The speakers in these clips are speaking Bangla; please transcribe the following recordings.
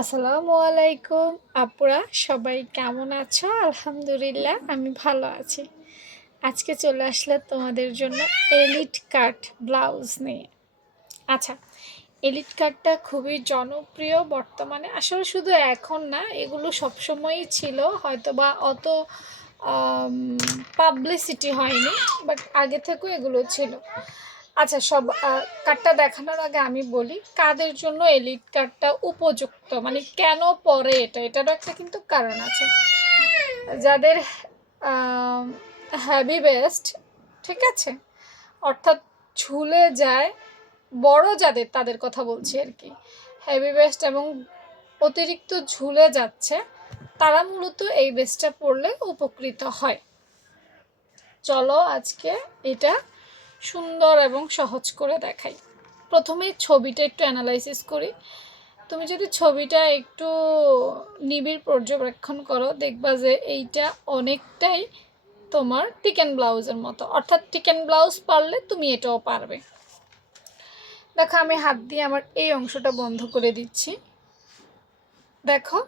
আসসালামু আলাইকুম আপুরা, সবাই কেমন আছো? আলহামদুলিল্লাহ আমি ভালো আছি। আজকে চলে আসলে তোমাদের জন্য এলিট কাট ব্লাউজ নিয়ে। আচ্ছা, এলিট কাটটা খুবই জনপ্রিয় বর্তমানে, আসলে শুধু এখন না, এগুলো সবসময়ই ছিল, হয়তো বা অত পাবলিসিটি হয়নি, বাট আগে থেকেও এগুলো ছিল। আচ্ছা, সব কার্ডটা দেখানোর আগে আমি বলি কাদের জন্য এলিট কার্ডটা উপযুক্ত, মানে কেন পরে এটারও একটা কিন্তু কারণ আছে। যাদের হ্যাভি বেস্ট, ঠিক আছে, অর্থাৎ ঝুলে যায়, বড় যাদের, তাদের কথা বলছি আর কি, হেভি বেস্ট এবং অতিরিক্ত ঝুলে যাচ্ছে, তারা মূলত এই বেস্টটা পরলে উপকৃত হয়। চলো আজকে এটা সুন্দর এবং সহজ করে দেখাই। প্রথমে ছবিটা একটু অ্যানালাইসিস করি। তুমি যদি ছবিটা একটু নিবিড় পর্যবেক্ষণ করো, দেখবা যে এইটা অনেকটাই তোমার টিকেন ব্লাউজের মতো, অর্থাৎ টিকেন ব্লাউজ পারলে তুমি এটাও পারবে। দেখো, আমি হাত দিয়ে আমার এই অংশটা বন্ধ করে দিচ্ছি। দেখো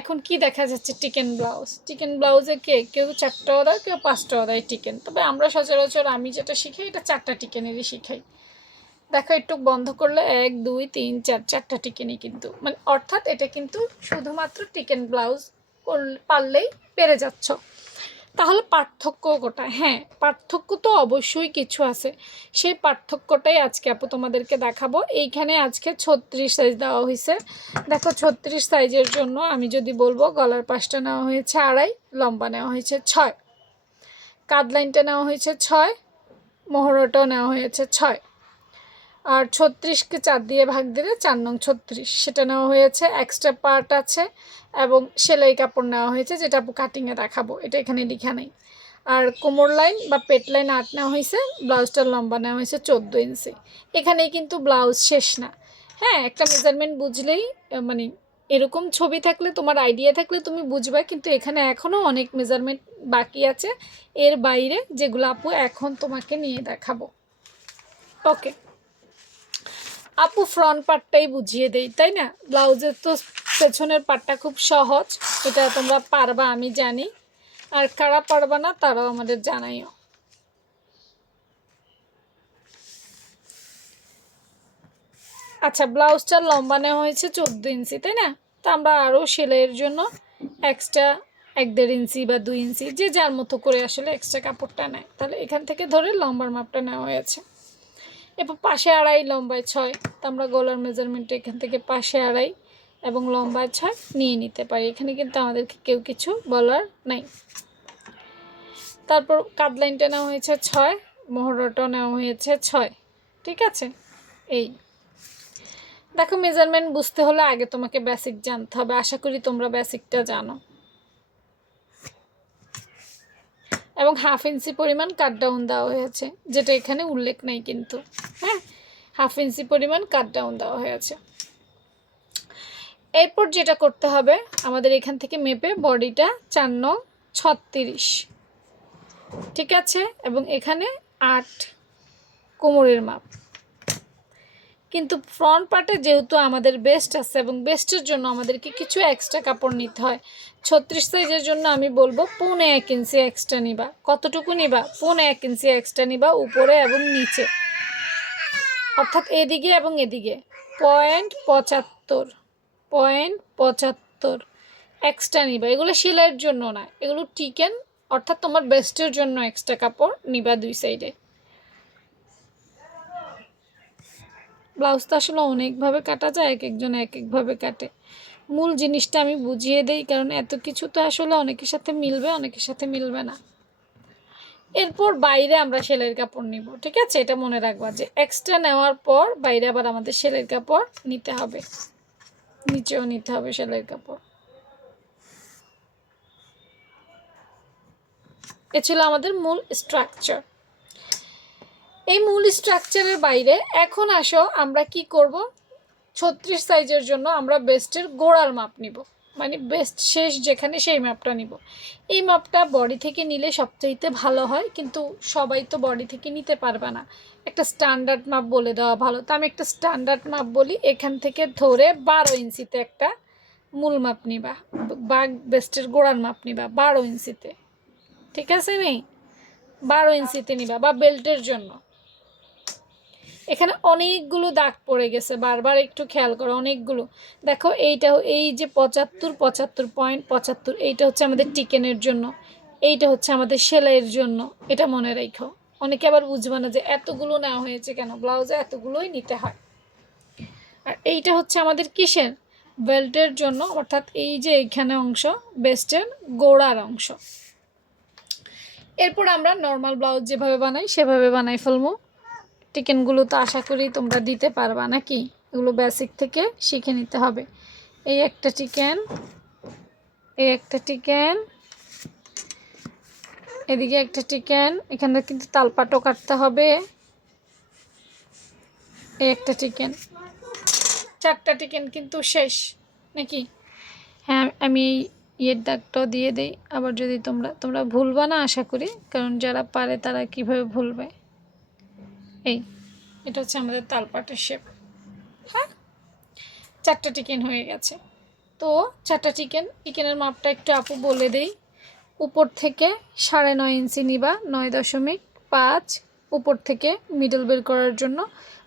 এখন কি দেখা যাচ্ছে, টিকেন ব্লাউজ। টিকেন ব্লাউজে কেউ 4টাও দেয়, কেউ 5টাও দেয় টিকেন, তবে আমরা সচরাচর আমি যেটা শিখাই এটা 4টা টিকেনেরই শিখাই। দেখো একটু বন্ধ করলে 1 2 3 4, 4টা টিকেনই কিন্তু, মানে অর্থাৎ এটা কিন্তু শুধুমাত্র টিকেন ব্লাউজ পারলেই পেরে যাচ্ছ। তাহলে পার্থক্য কোটা? হ্যাঁ, পার্থক্য তো অবশ্যই কিছু আছে, সেই পার্থক্যটাই আজকে আপু তোমাদেরকে দেখাবো। এইখানে আজকে 36 সাইজ দেওয়া হয়েছে। দেখো 36 সাইজের জন্য আমি যদি বলবো, গলার পাশটা নেওয়া হয়েছে 2.5, লম্বা নেওয়া হয়েছে 6, কাঁধ লাইনটা নেওয়া হয়েছে 6, মোহরাটাও নেওয়া হয়েছে 6, আর 36কে 4 দিয়ে ভাগ দিলে 4 নং 36, সেটা নেওয়া হয়েছে। এক্সট্রা পার্ট আছে এবং সেলাই কাপড় নেওয়া হয়েছে, যেটা আপু কাটিংয়ে দেখাবো, এটা এখানে লেখা নেই। আর কোমর লাইন বা পেট লাইন 8 নেওয়া হয়েছে, ব্লাউজটার লম্বা নেওয়া হয়েছে 14 ইঞ্চি। এখানেই কিন্তু ব্লাউজ শেষ না। হ্যাঁ, একটা মেজারমেন্ট বুঝলেই, মানে এরকম ছবি থাকলে, তোমার আইডিয়া থাকলে তুমি বুঝবে, কিন্তু এখানে এখনও অনেক মেজারমেন্ট বাকি আছে এর বাইরে, যেগুলো আপু এখন তোমাকে নিয়ে দেখাবো। ওকে আপু, ফ্রন্ট পার্টটাই বুঝিয়ে দেই, তাই না? ব্লাউজের তো পেছনের পার্টটা খুব সহজ, এটা তোমরা পারবা আমি জানি, আর কারা পারবা না তারাও আমাদের জানাইও। আচ্ছা, ব্লাউজটার লম্বা নেওয়া হয়েছে 14 ইঞ্চি, তাই না? তা আমরা আরও সেলাইয়ের জন্য এক্সট্রা 1.5 ইঞ্চি বা 2 ইঞ্চি, যে যার মতো করে আসলে এক্সট্রা কাপড়টা নেয়, তাহলে এখান থেকে ধরে লম্বার মাপটা নেওয়া হয়েছে। এরপর পাশে 2.5, লম্বায় 6, তো আমরা গলার মেজারমেন্টটা এখান থেকে পাশে 2.5 এবং লম্বায় 6 নিয়ে নিতে পারি, এখানে কিন্তু আমাদেরকে কেউ কিছু বলার নাই। তারপর কাঁধ লাইনটা নেওয়া হয়েছে 6, মোহরাটাও নেওয়া হয়েছে 6, ঠিক আছে। এই দেখো, মেজারমেন্ট বুঝতে হলে আগে তোমাকে বেসিক জানতে হবে, আশা করি তোমরা বেসিকটা জানো। এবং 1/2 ইঞ্চি পরিমাণ কাট ডাউন দেওয়া হয়েছে, যেটা এখানে উল্লেখ নেই কিন্তু। হ্যাঁ, 1/2 ইঞ্চি পরিমাণ কাট ডাউন দেওয়া হয়েছে। এরপর যেটা করতে হবে, আমাদের এখান থেকে মেপে বডিটা 4 নং 36, ঠিক আছে, এবং এখানে 8 কোমরের মাপ। কিন্তু ফ্রন্ট পার্টে যেহেতু আমাদের বেস্ট আছে এবং বেস্টের জন্য আমাদেরকে কিছু এক্সট্রা কাপড় নিতে হয়। 36 সাইজের জন্য আমি বলবো 1.5 ইঞ্চি এক্সট্রা নিবা। কতটুকু নিবা? 1.5 ইঞ্চি এক্সট্রা নিবা, উপরে এবং নিচে, অর্থাৎ এদিকে এবং এদিকে 0.75 এক্সট্রা নিবা। এগুলো সেলাইয়ের জন্য না, এগুলো টিকেন, অর্থাৎ তোমার বেস্টের জন্য এক্সট্রা কাপড় নিবা 2 সাইডে। ব্লাউজ তো আসলে অনেকভাবে কাটা যায়, এক একজন এক একভাবে কাটে। মূল জিনিসটা আমি বুঝিয়ে দেই, কারণ এত কিছু তো আসলে অনেকের সাথে মিলবে, অনেকের সাথে মিলবে না। এরপর বাইরে আমরা সেলাইয়ের কাপড় নিব, ঠিক আছে, এটা মনে রাখবা যে এক্সট্রা নেওয়ার পর বাইরে আবার আমাদের সেলাইয়ের কাপড় নিতে হবে, নিচেও নিতে হবে সেলাইয়ের কাপড়। এ ছিল আমাদের মূল স্ট্রাকচার। এই মূল স্ট্রাকচারের বাইরে এখন আসো আমরা কি করব। 36 সাইজের জন্য আমরা বেস্টের গোড়ার মাপ নিব, মানে বেস্ট শেষ যেখানে, সেই মাপটা নিব। এই মাপটা বডি থেকে নিলে সবচাইতে ভালো হয়, কিন্তু সবাই তো বডি থেকে নিতে পারবে না, একটা স্ট্যান্ডার্ড মাপ বলে দেওয়া ভালো। তো আমি একটা স্ট্যান্ডার্ড মাপ বলি, এখান থেকে ধরে 12 ইঞ্চিতে একটা মূল মাপ নিবা বা বেস্টের গোড়ার মাপ নিবা 12 ইঞ্চিতে, ঠিক আছে? 12 ইঞ্চিতে নিবা। বা বেল্টের জন্য এখানে অনেকগুলো দাগ পড়ে গেছে, বারবার একটু খেয়াল করো, অনেকগুলো। দেখো এইটা, এই যে 75.75, এইটা হচ্ছে আমাদের টিকেনের জন্য, এইটা হচ্ছে আমাদের সেলাইয়ের জন্য। এটা মনে রাখো। অনেকে আবার বুঝবে না যে এতগুলো নেওয়া হয়েছে কেন, ব্লাউজে এতগুলোই নিতে হয়। আর এইটা হচ্ছে আমাদের কিসের, বেল্টের জন্য, অর্থাৎ এই যে এইখানে অংশ বেস্টের গোড়ার অংশ। এরপর আমরা নর্মাল ব্লাউজ যেভাবে বানাই সেভাবে বানাই ফেলবো। টিকেনগুলো তো আশা করি তোমরা দিতে পারবা নাকি, এগুলো বেসিক থেকে শিখে নিতে হবে। এই একটা টিকেন, এই একটা টিকেন, এদিকে একটা টিকেন, এখানে কিন্তু তালপাটও কাটতে হবে। এই একটা টিকেন, 4টা টিকেন কিন্তু শেষ নাকি? হ্যাঁ, আমি ইয়ের দাগটাও দিয়ে দেই, আবার যদি তোমরা ভুলবা না আশা করি, কারণ যারা পারে তারা কিভাবে ভুলবে। এটা হচ্ছে আমাদের তালপাটের শেপ। হ্যাঁ, 4টা টিকেন হয়ে গেছে। তো 4টা টিকেনের মাপটা একটু আপু বলে দেই। উপর থেকে 9.5 ইঞ্চি নিবা, 9.5, উপর থেকে মিডল বের করার জন্য।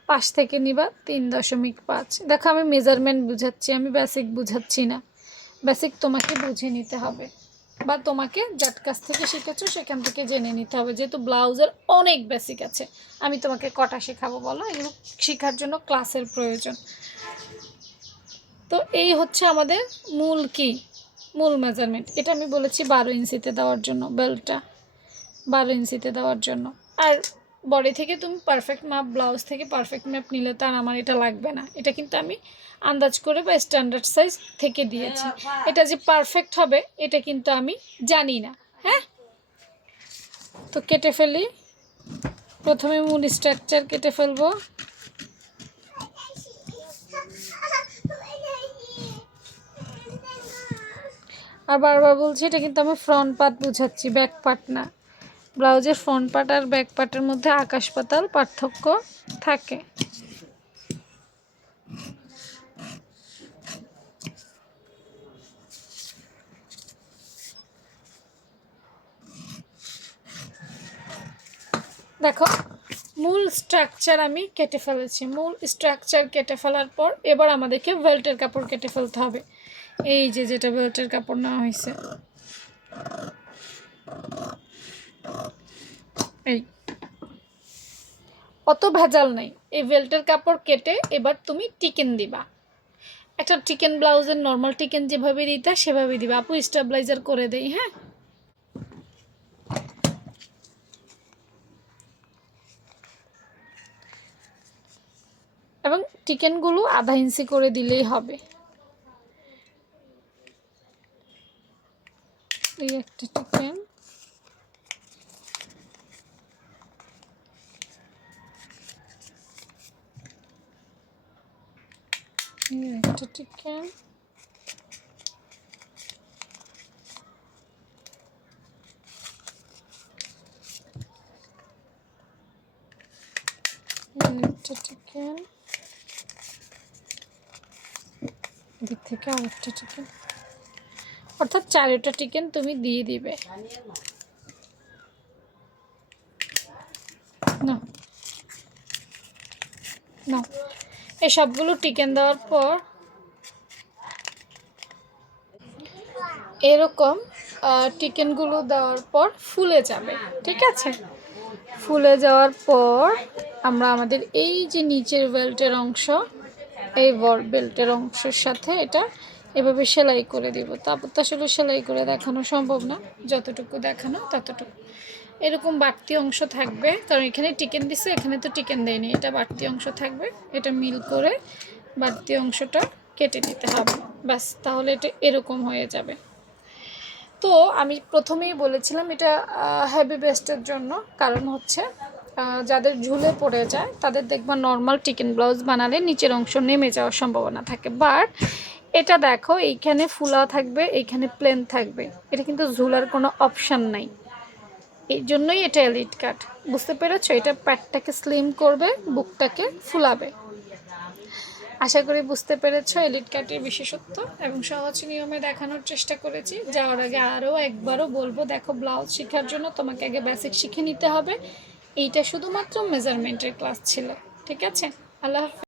পাশ থেকে নিবা 3.5। দেখো আমি মেজারমেন্ট বুঝাচ্ছি, আমি বেসিক বুঝাচ্ছি না। বেসিক তোমাকে বুঝে নিতে হবে, বা তোমাকে যার কাছ থেকে শিখেছো সেখান থেকে জেনে নিতে হবে, যেহেতু ব্লাউজের অনেক বেসিক আছে। আমি তোমাকে কটা শেখাবো বলো? এগুলো শেখার জন্য ক্লাসের প্রয়োজন। তো এই হচ্ছে আমাদের মূল মেজারমেন্ট। এটা আমি বলেছি 12 ইঞ্চিতে দেওয়ার জন্য, বেল্টটা 12 ইঞ্চিতে দেওয়ার জন্য। আর বডি থেকে তুমি পারফেক্ট মাপ, ব্লাউজ থেকে পারফেক্ট মাপ নিলে তো আর আমার এটা লাগবে না। এটা কিন্তু আমি আন্দাজ করে বা স্ট্যান্ডার্ড সাইজ থেকে দিয়েছি। এটা যে পারফেক্ট হবে এটা কিন্তু আমি জানি না। হ্যাঁ, তো কেটে ফেলি। প্রথমে মূল স্ট্রাকচার কেটে ফেলবো। আর বারবার বলছি, এটা কিন্তু আমি ফ্রন্ট পার্ট বুঝাচ্ছি, ব্যাক পার্ট না। ব্লাউজের ফ্রন্ট পার্ট আর ব্যাক পার্টের মধ্যে আকাশ পাতাল পার্থক্য থাকে। দেখো, মূল স্ট্রাকচার আমি কেটে ফেলেছি। মূল স্ট্রাকচার কেটে ফেলার পর এবার আমাদেরকে বেল্টের কাপড় কেটে ফেলতে হবে। এই যে যেটা বেল্টের কাপড় নেওয়া হয়েছে, এই অত ভেজাল নেই। এই বেল্টের কাপড় কেটে এবার তুমি টিকেন দিবা। একটা টিকেন ব্লাউজের নর্মাল টিকেন যেভাবে দিতে সেভাবে দিবা। আপু স্টেবিলাইজার করে দেই। হ্যাঁ, এবং টিকেনগুলো আধা ইঞ্চি করে দিলেই হবে। এই একটা টিকেন, একটা টিকেন, একটা টিকেন, দিক থেকে আরেকটা টিকেন, অর্থাৎ 4টা টিকেন তুমি দিয়ে দিবে। না না, এই সবগুলো টিকেন দেওয়ার পর এরকম টিকেনগুলো দেওয়ার পর ফুলে যাবে। ঠিক আছে, ফুলে যাওয়ার পর আমরা আমাদের এই যে নিচের বেল্টের অংশ, এই বেল্টের অংশের সাথে এটা এভাবে সেলাই করে দিব। তারপর তো আসলে সেলাই করে দেখানো সম্ভব না, যতটুকু দেখানো ততটুকু। এরকম বাড়তি অংশ থাকবে, কারণ এখানে টিকেন দিছে, এখানে তো টিকেন দেয়নি, এটা বাড়তি অংশ থাকবে। এটা মিল করে বাড়তি অংশটা কেটে নিতে হবে, ব্যাস। তাহলে এটা এরকম হয়ে যাবে। তো আমি প্রথমেই বলেছিলাম এটা হেভি বেস্টের জন্য, কারণ হচ্ছে যাদের ঝুলে পড়ে যায় তাদের দেখবা নর্মাল টিকেন ব্লাউজ বানালে নিচের অংশ নেমে যাওয়ার সম্ভাবনা থাকে। বাট এটা দেখো, এইখানে ফুলা থাকবে, এইখানে প্লেন থাকবে, এটা কিন্তু ঝুলার কোনো অপশান নাই। এই জন্যই এটা এলিট কাট, বুঝতে পেরেছো? এটা প্যাটটাকে স্লিম করবে, বুকটাকে ফুলাবে। আশা করি বুঝতে পেরেছো এলিট কাটের বিশেষত্ব এবং সহজ নিয়মে দেখানোর চেষ্টা করেছি। যাওয়ার আগে আরও একবারও বলবো, দেখো ব্লাউজ শেখার জন্য তোমাকে আগে বেসিক শিখে নিতে হবে। এইটা শুধুমাত্র মেজারমেন্টের ক্লাস ছিল। ঠিক আছে, আল্লাহ হাফেজ।